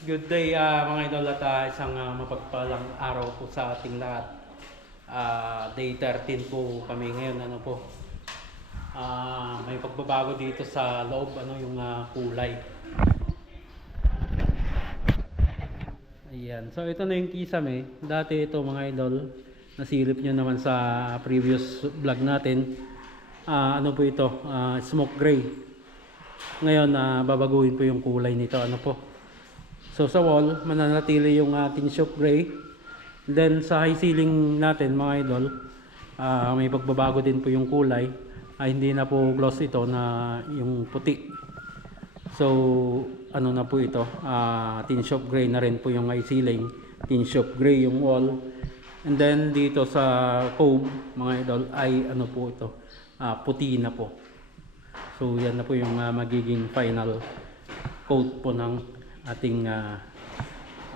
Good day ah, mga idol at ah, isang ah, mapagpalang araw po sa ating lahat. Ah, day 13 po kami ngayon ano po. Ah, may pagbabago dito sa loob ano yung ah, kulay. Ayan. So ito na yung kisame. Dati ito mga idol, nasilip nyo naman sa previous vlog natin. Ah, ano po ito? Ah, smoke gray. Ngayon, na babaguhin po yung kulay nito. Ano po? So sa wall, mananatili yung ating shop gray. Then sa high ceiling natin mga idol, ah, may pagbabago din po yung kulay. Ah, hindi na po gloss ito na yung puti. So ano na po ito, ah, tin shop gray na rin po yung high ceiling. Tin shop gray yung wall. And then dito sa cove mga idol ay ano po ito, ah, puti na po. So yan na po yung ah, magiging final coat po ng ating ah,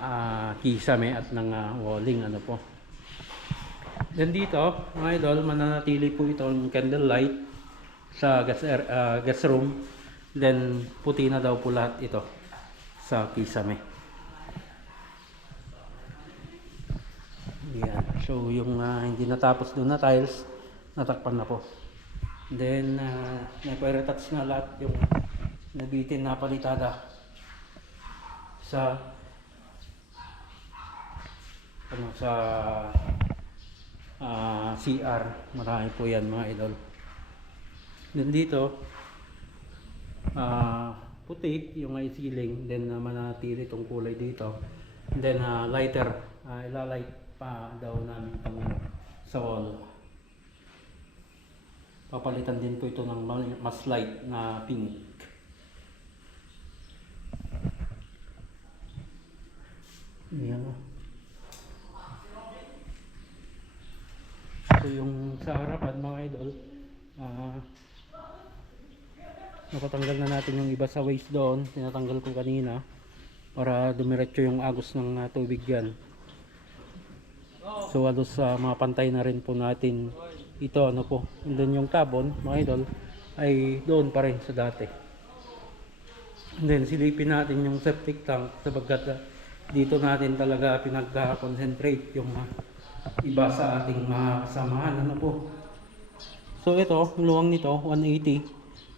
ah, kisame at ng ah, walling ano po. Then dito, mga idol, mananatili po itong candle light sa gas, air, ah, gas room. Then puti na daw po lahat ito sa kisame. Yan. So yung ah, hindi natapos doon na tiles, natakpan na po. Then, uh, naipa-retouch na lahat yung nabitin na palitada sa ano sa ah, CR. Marami po yan mga idol. Then dito, ah, puti yung ay ceiling. Then uh, manatili itong kulay dito. Then ah, lighter, uh, ilalight pa daw namin itong sa wall papalitan din po ito ng mas light na pink. Yan. So yung sa harapan mga idol, ah napatanggal na natin yung iba sa waste doon, tinatanggal ko kanina para dumiretso yung agos ng ah, tubig yan. So halos sa mga pantay na rin po natin ito ano po. And then yung tabon, mga idol, ay doon pa rin sa dati. And then silipin natin yung septic tank sabagkat dito natin talaga pinagka-concentrate yung iba sa ating mga kasamahan. Ano po. So ito, luwang nito, 180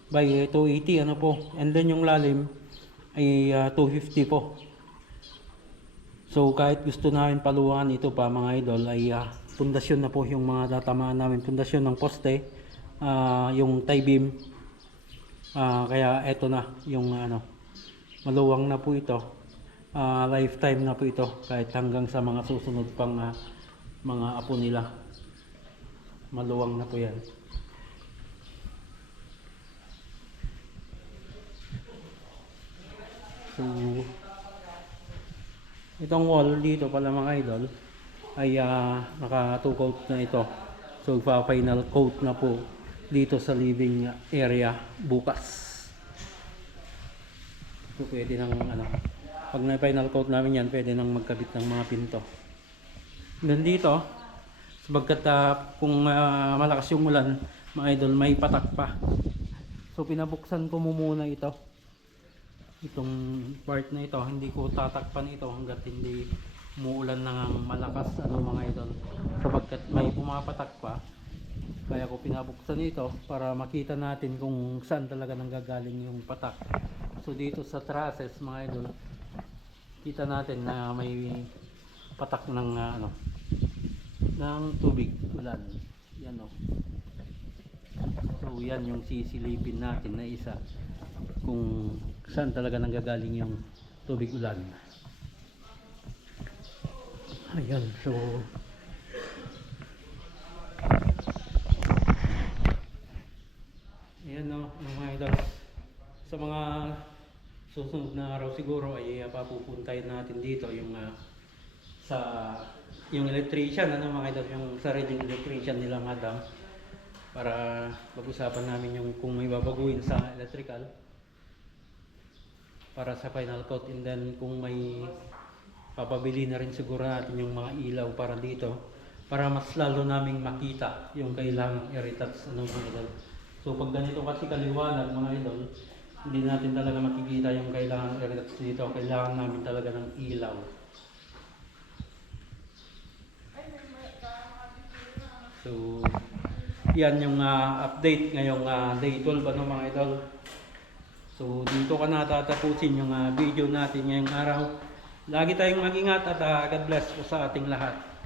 by 280 ano po. And then yung lalim ay ah, 250 po. So kahit gusto namin paluan ito pa mga idol ay ah, pundasyon na po yung mga tatamaan namin. Pundasyon ng poste, ah, yung tie beam. Ah, kaya eto na yung ano, maluwang na po ito. Ah, lifetime na po ito kahit hanggang sa mga susunod pang ah, mga apo nila. Maluwang na po yan. So, Itong wall dito pala mga idol ay ah, naka two coat na ito. So final coat na po dito sa living area bukas. So pwede nang ano, pag na final coat namin yan, pwede nang magkabit ng mga pinto. Then dito, sabagkat ah, kung ah, malakas yung ulan, mga idol, may patak pa. So pinabuksan ko muna ito itong part na ito hindi ko tatakpan ito hanggat hindi umuulan ng malakas ano mga idol sapagkat may pumapatak pa kaya ko pinabuksan ito para makita natin kung saan talaga nanggagaling yung patak so dito sa trusses mga idol kita natin na may patak ng ah, ano ng tubig ulan yan o so yan yung sisilipin natin na isa kung saan talaga nanggagaling yung tubig ulan. Ayan, so Ayan no, mga idol. Sa mga susunod na araw siguro ay uh, papupuntahin natin dito yung ah, sa yung electrician ano idol yung sariling electrician nila madam para pag-usapan namin yung kung may babaguhin sa electrical para sa final coat and then kung may papabili na rin siguro natin yung mga ilaw para dito para mas lalo naming makita yung kailangang i-retouch ano mga idol. So pag ganito kasi kaliwanag mga idol, Hindi natin talaga makikita yung kailangan i-relax dito. Kailangan namin talaga ng ilaw. So, yan yung ah, update ngayong ah, day 12 ano mga idol. So, dito ka na tatapusin yung ah, video natin ngayong araw. Lagi tayong mag-ingat at ah, God bless po sa ating lahat.